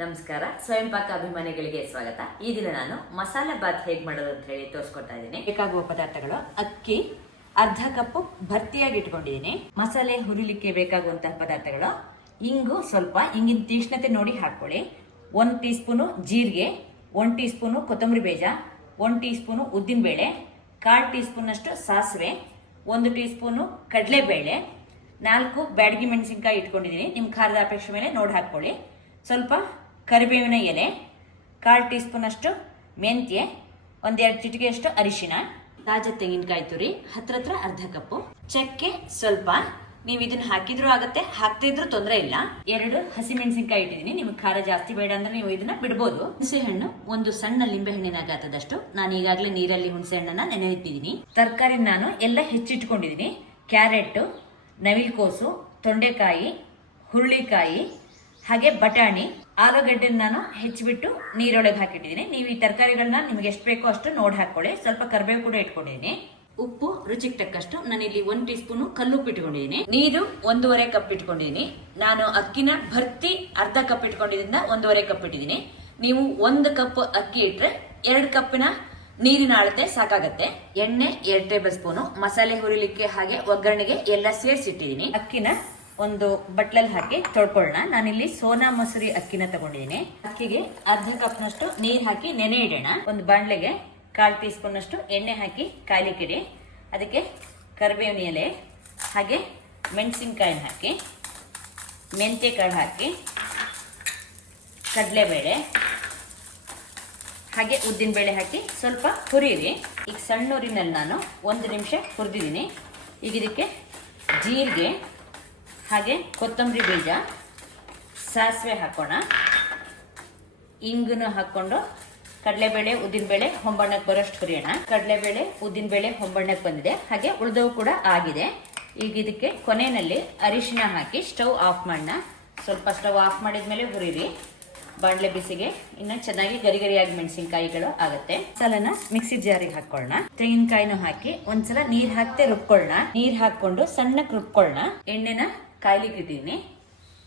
ನಮಸ್ಕಾರ. ಸ್ವಯಂ ಪಾಕ ಅಭಿಮಾನಿಗಳಿಗೆ ಸ್ವಾಗತ. ಈ ದಿನ ನಾನು ಮಸಾಲೆ ಬಾತ್ ಹೇಗೆ ಮಾಡೋದು ಅಂತ ಹೇಳಿ ತೋರಿಸ್ಕೊಡ್ತಾ ಇದ್ದೀನಿ. ಬೇಕಾಗುವ ಪದಾರ್ಥಗಳು: ಅಕ್ಕಿ ಅರ್ಧ ಕಪ್ ಭರ್ತಿಯಾಗಿ ಇಟ್ಕೊಂಡಿದ್ದೀನಿ. ಮಸಾಲೆ ಹುರಿಲಿಕ್ಕೆ ಬೇಕಾಗುವಂತಹ ಪದಾರ್ಥಗಳು: ಇಂಗು ಸ್ವಲ್ಪ, ಇಂಗಿನ ತೀಕ್ಷ್ಣತೆ ನೋಡಿ ಹಾಕೊಳ್ಳಿ. 1 ಟೀ ಸ್ಪೂನು ಜೀರಿಗೆ, 1 ಟೀ ಸ್ಪೂನು ಕೊತ್ತಂಬರಿ ಬೀಜ, 1 ಟೀ ಸ್ಪೂನು ಉದ್ದಿನ ಬೇಳೆ, 1/4 ಟೀ ಸ್ಪೂನ್ ಅಷ್ಟು ಸಾಸಿವೆ, 1 ಟೀ ಸ್ಪೂನು ಕಡಲೆಬೇಳೆ, 4 ಬ್ಯಾಡಗಿ ಮೆಣಸಿನಕಾಯಿ ಇಟ್ಕೊಂಡಿದ್ದೀನಿ. ನಿಮ್ಮ ಖಾರದ ಅಪೇಕ್ಷೆ ಮೇಲೆ ನೋಡಿ ಹಾಕೊಳ್ಳಿ. ಸ್ವಲ್ಪ ಕರಿಬೇವಿನ ಎಲೆ, 1/4 ಟೀ ಸ್ಪೂನ್ ಅಷ್ಟು ಮೆಂತ್ಯ, 1-2 ಚಿಟಿಕೆಯಷ್ಟು ಅರಿಶಿನ, ತಾಜಾ ತೆಂಗಿನಕಾಯಿ ತುರಿ ಹತ್ರ ಅರ್ಧ ಕಪ್ಪು, ಚಕ್ಕೆ ಸ್ವಲ್ಪ. ನೀವು ಇದನ್ನ ಹಾಕಿದ್ರೂ ಆಗತ್ತೆ, ಹಾಕ್ತಿದ್ರು ತೊಂದರೆ ಇಲ್ಲ. 2 ಹಸಿಮೆಣಸಿನಕಾಯಿ ಇಟ್ಟಿದ್ದೀನಿ. ನಿಮ್ಗೆ ಖಾರ ಜಾಸ್ತಿ ಬೇಡ ಅಂದ್ರೆ ನೀವು ಇದನ್ನ ಬಿಡ್ಬೋದು. ಹುಣಸೆ ಹಣ್ಣು, 1 ಸಣ್ಣ ಲಿಂಬೆ ಹಣ್ಣಿನ ಗಾತ್ರದಷ್ಟು. ನಾನು ಈಗಾಗಲೇ ನೀರಲ್ಲಿ ಹುಣಸೆ ಹಣ್ಣನ್ನ ನೆನೆಯಿಟ್ಟಿದ್ದೀನಿ. ತರಕಾರಿ ನಾನು ಎಲ್ಲ ಹೆಚ್ಚಿಟ್ಕೊಂಡಿದ್ದೀನಿ. ಕ್ಯಾರೆಟ್, ನವಿಲುಕೋಸು, ತೊಂಡೆಕಾಯಿ, ಹುರುಳಿಕಾಯಿ, ಹಾಗೆ ಬಟಾಣಿ, ಆಲೂಗಡ್ಡೆ ನಾನು ಹೆಚ್ಚಿಬಿಟ್ಟು ನೀರೊಳಗೆ ಹಾಕಿಟ್ಟಿದ್ದೀನಿ. ನೀವು ಈ ತರಕಾರಿಗಳನ್ನ ನಿಮ್ಗೆ ಎಷ್ಟು ಬೇಕೋ ಅಷ್ಟು ನೋಡಿ ಹಾಕೊಳ್ಳಿ. ಸ್ವಲ್ಪ ಕರಿಬೇವು ಕೂಡ ಇಟ್ಕೊಂಡಿದ್ದೀನಿ. ಉಪ್ಪು ರುಚಿಗೆ ತಕ್ಕಷ್ಟು. ನಾನಿಲ್ಲಿ 1 ಟೀ ಸ್ಪೂನು ಕಲ್ಲುಪ್ಪು ಇಟ್ಕೊಂಡಿದ್ದೀನಿ. ನೀರು 1.5 ಕಪ್ ಇಟ್ಕೊಂಡಿದ್ದೀನಿ. ನಾನು ಅಕ್ಕಿನ ಭರ್ತಿ ಅರ್ಧ ಕಪ್ ಇಟ್ಕೊಂಡಿದ್ದರಿಂದ 1.5 ಕಪ್ ಇಟ್ಟಿದ್ದೀನಿ. ನೀವು 1 ಕಪ್ ಅಕ್ಕಿ ಇಟ್ರೆ 2 ಕಪ್ಪಿನ ನೀರಿನ ಅಳತೆ ಸಾಕಾಗತ್ತೆ. ಎಣ್ಣೆ 2 ಟೇಬಲ್ ಸ್ಪೂನು. ಮಸಾಲೆ ಹುರಿಲಿಕ್ಕೆ ಹಾಗೆ ಒಗ್ಗರಣೆಗೆ ಎಲ್ಲ ಸೇರಿಸಿಟ್ಟಿದ್ದೀನಿ. ಅಕ್ಕಿನ ಒಂದು ಬಟ್ಲಲ್ಲಿ ಹಾಕಿ ತೊಳ್ಕೊಳ್ಳೋಣ. ನಾನಿಲ್ಲಿ ಸೋನಾ ಮಸೂರಿ ಅಕ್ಕಿನ ತಗೊಂಡಿದ್ದೀನಿ. ಅಕ್ಕಿಗೆ ಅರ್ಧ ಕಪ್ನಷ್ಟು ನೀರು ಹಾಕಿ ನೆನೆ ಇಡೋಣ. ಒಂದು ಬಾಣಲೆಗೆ 1/4 ಟೀ ಸ್ಪೂನ್ ಅಷ್ಟು ಎಣ್ಣೆ ಹಾಕಿ ಕಾಯ್ಲಿಕ್ಕಿಡಿ. ಅದಕ್ಕೆ ಕರಿಬೇವಿನ ಎಲೆ ಹಾಗೆ ಮೆಣಸಿನ್ಕಾಯಿನ ಹಾಕಿ, ಮೆಂತ್ಯ ಕಾಳು ಹಾಕಿ, ಕಡಲೆಬೇಳೆ ಹಾಗೆ ಉದ್ದಿನ ಬೇಳೆ ಹಾಕಿ ಸ್ವಲ್ಪ ಹುರಿಯಿರಿ. ಈಗ ಸಣ್ಣ ಊರಿನಲ್ಲಿ ನಾನು 1 ನಿಮಿಷ ಹುರಿದಿದ್ದೀನಿ. ಈಗ ಇದಕ್ಕೆ ಜೀರಿಗೆ ಹಾಗೆ ಕೊತ್ತಂಬರಿ ಬೀಜ, ಸಾಸಿವೆ ಹಾಕೋಣ. ಇಂಗನ್ನು ಹಾಕೊಂಡು ಕಡಲೆಬೇಳೆ ಉದ್ದಿನಬೇಳೆ ಹೊಂಬಣ್ಣಕ್ಕೆ ಬರೋಷ್ಟು ಹುರಿಯೋಣ. ಕಡಲೆಬೇಳೆ ಉದ್ದಿನಬೇಳೆ ಹೊಂಬಣ್ಣಕ್ಕೆ ಬಂದಿದೆ, ಹಾಗೆ ಉಳಿದವು ಕೂಡ ಆಗಿದೆ. ಈಗ ಇದಕ್ಕೆ ಕೊನೆಯಲ್ಲಿ ಅರಿಶಿನ ಹಾಕಿ ಸ್ಟವ್ ಆಫ್ ಮಾಡೋಣ. ಸ್ವಲ್ಪ ಸ್ಟವ್ ಆಫ್ ಮಾಡಿದ್ಮೇಲೆ ಹುರಿರಿ. ಬಾಣಲೆ ಬಿಸಿಗೆ ಇನ್ನು ಚೆನ್ನಾಗಿ ಗರಿಗರಿಯಾಗಿ ಮೆಣಸಿನಕಾಯಿಗಳು ಆಗುತ್ತೆ. ಮಸಾಲನ ಮಿಕ್ಸಿ ಜಾರಿಗೆ ಹಾಕೊಳ್ಳೋಣ. ತೆಂಗಿನಕಾಯಿನೂ ಹಾಕಿ ಒಂದ್ಸಲ ನೀರ್ ಹಾಕ್ತೆ ರುಬ್ಕೊಳ್ಳೋಣ. ನೀರ್ ಹಾಕೊಂಡು ಸಣ್ಣಕ್ಕೆ ರುಬ್ಕೊಳ್ಳೋಣ. ಎಣ್ಣೆನ ಕಾಯ್ಲಿಕ್ಕೆ ಇಟ್ಟಿದ್ದೀನಿ.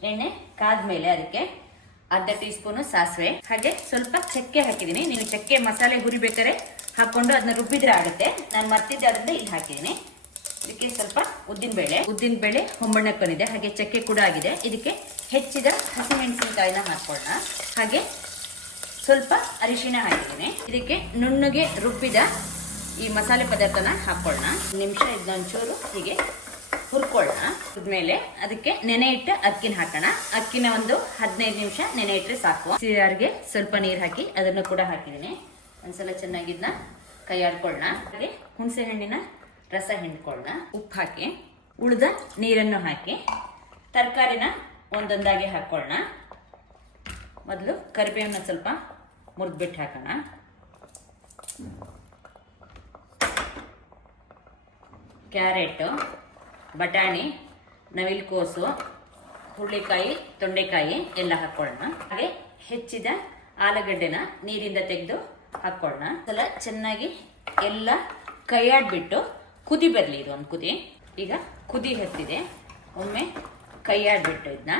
ಎಣ್ಣೆ ಕಾದ್ಮೇಲೆ ಅದಕ್ಕೆ ಅರ್ಧ ಟೀ ಸ್ಪೂನು ಸಾಸಿವೆ ಹಾಗೆ ಸ್ವಲ್ಪ ಚಕ್ಕೆ ಹಾಕಿದ್ದೀನಿ. ನೀವು ಚಕ್ಕೆ ಮಸಾಲೆ ಹುರಿಬೇಕಾದ್ರೆ ಹಾಕೊಂಡು ಅದನ್ನ ರುಬ್ಬಿದ್ರೆ ಆಗುತ್ತೆ. ನಾನು ಮರ್ತಿದ್ದೆ, ಅದರಿಂದ ಇಲ್ಲಿ ಹಾಕಿದ್ದೀನಿ. ಇದಕ್ಕೆ ಸ್ವಲ್ಪ ಉದ್ದಿನ ಬೇಳೆ ಹೊಂಬಣ್ಣಕ್ಕೆ ಬಂದಿದೆ, ಹಾಗೆ ಚಕ್ಕೆ ಕೂಡ ಆಗಿದೆ. ಇದಕ್ಕೆ ಹೆಚ್ಚಿದ ಹಸಿಮೆಣಸಿನಕಾಯಿನ ಹಾಕೊಳ್ಳೋಣ. ಹಾಗೆ ಸ್ವಲ್ಪ ಅರಿಶಿನ ಹಾಕಿದ್ದೀನಿ. ಇದಕ್ಕೆ ನುಣ್ಣಗೆ ರುಬ್ಬಿದ ಈ ಮಸಾಲೆ ಪದಾರ್ಥನ ಹಾಕೊಳ್ಳೋಣ. ನಿಮಿಷ ಇದನ್ನೊಂಚೂರು ಹೀಗೆ ಹುರ್ಕೊಳ್ಳೋಣ. ಆದ್ಮೇಲೆ ಅದಕ್ಕೆ ನೆನೆ ಇಟ್ಟ ಅಕ್ಕಿನ ಹಾಕೋಣ. ಅಕ್ಕಿನ ಒಂದು 15 ನಿಮಿಷ ನೆನೆ ಇಟ್ಟರೆ ಸಾಕು. ಜಾರಿಗೆ ಸ್ವಲ್ಪ ನೀರು ಹಾಕಿ ಅದನ್ನು ಕೂಡ ಹಾಕಿದ್ದೀನಿ. ಒಂದ್ಸಲ ಚೆನ್ನಾಗಿದ್ನ ಕೈ ಆಡ್ಕೊಳ್ಳೋಣ. ಹಾಗೆ ಹುಣಸೆ ಹಣ್ಣಿನ ರಸ ಹಿಂಡ್ಕೊಳ್ಳೋಣ. ಉಪ್ಪು ಹಾಕಿ ಉಳಿದ ನೀರನ್ನು ಹಾಕಿ ತರಕಾರಿನ ಒಂದೊಂದಾಗಿ ಹಾಕೊಳ್ಳೋಣ. ಮೊದಲು ಕರಿಬೇವನ್ನ ಸ್ವಲ್ಪ ಮುರಿದ್ಬಿಟ್ಟು ಹಾಕೋಣ. ಕ್ಯಾರೆಟ್, ಬಟಾಣಿ, ನವಿಲುಕೋಸು, ಹುರುಳಿಕಾಯಿ, ತೊಂಡೆಕಾಯಿ ಎಲ್ಲ ಹಾಕೊಳ್ಳೋಣ. ಹಾಗೆ ಹೆಚ್ಚಿದ ಆಲೂಗಡ್ಡೆನ ನೀರಿಂದ ತೆಗೆದು ಹಾಕೊಳ್ಳೋಣ. ಸಲ ಚೆನ್ನಾಗಿ ಎಲ್ಲ ಕೈಯಾಡ್ಬಿಟ್ಟು ಕುದಿ ಬರಲಿ. ಇದು ಒಂದು ಕುದಿ. ಈಗ ಕುದಿ ಹತ್ತಿದೆ. ಒಮ್ಮೆ ಕೈಯಾಡ್ಬಿಟ್ಟು ಇದನ್ನ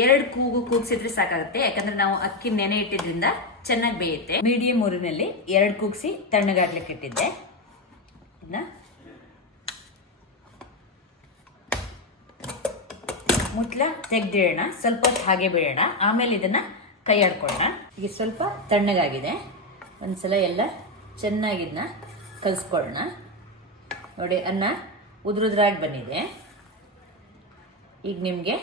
2 ಕೂಗು ಕೂಗ್ಸಿದ್ರೆ ಸಾಕಾಗುತ್ತೆ. ಯಾಕಂದ್ರೆ ನಾವು ಅಕ್ಕಿ ನೆನೆ ಇಟ್ಟಿದ್ರಿಂದ ಚೆನ್ನಾಗಿ ಬೇಯುತ್ತೆ. ಮೀಡಿಯಂ ಊರಿನಲ್ಲಿ 2 ಕೂಗ್ಸಿ ತಣ್ಣಗಾಗ್ಲಿಕ್ಕೆ ಇಟ್ಟಿದ್ದೆ. ಇದನ್ನ ಮುಟ್ಲ ತೆಗ್ದಿಡೋಣ. ಸ್ವಲ್ಪ ಹೊತ್ತು ಹಾಗೆ ಬಿಡೋಣ. ಆಮೇಲೆ ಇದನ್ನ ಕೈ ಆಡ್ಕೊಳ್ಳೋಣ. ಈಗ ಸ್ವಲ್ಪ ತಣ್ಣಗಾಗಿದೆ. ಒಂದ್ಸಲ ಎಲ್ಲ ಚೆನ್ನಾಗಿದ್ನ ಕಲಿಸ್ಕೊಳ್ಳೋಣ. ನೋಡಿ, ಅನ್ನ ಉದುರುದ್ರಾಗಿ ಬಂದಿದೆ. ಈಗ ನಿಮಗೆ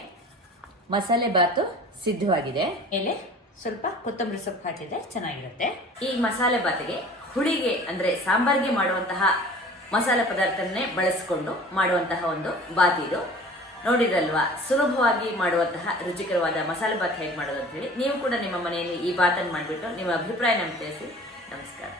ಮಸಾಲೆ ಬಾತು ಸಿದ್ಧವಾಗಿದೆ. ಮೇಲೆ ಸ್ವಲ್ಪ ಕೊತ್ತಂಬರಿ ಸೊಪ್ಪು ಹಾಕಿದ್ರೆ ಚೆನ್ನಾಗಿರುತ್ತೆ. ಈ ಮಸಾಲೆ ಬಾತಿಗೆ ಹುಳಿಗೆ ಅಂದ್ರೆ ಸಾಂಬಾರ್ಗೆ ಮಾಡುವಂತಹ ಮಸಾಲೆ ಪದಾರ್ಥವನ್ನೇ ಬಳಸಿಕೊಂಡು ಮಾಡುವಂತಹ ಒಂದು ಬಾತ್ ಇದು. ನೋಡಿರಲ್ವಾ, ಸುಲಭವಾಗಿ ಮಾಡುವಂತಹ ರುಚಿಕರವಾದ ಮಸಾಲೆ ಬಾತ್ ಹೇಗೆ ಮಾಡೋದು ಅಂತ ಹೇಳಿ. ನೀವು ಕೂಡ ನಿಮ್ಮ ಮನೆಯಲ್ಲಿ ಈ ಬಾತನ್ನು ಮಾಡಿಬಿಟ್ಟು ನಿಮ್ಮ ಅಭಿಪ್ರಾಯ ನಮ್ಗೆ ತಿಳಿಸಿ. ನಮಸ್ಕಾರ.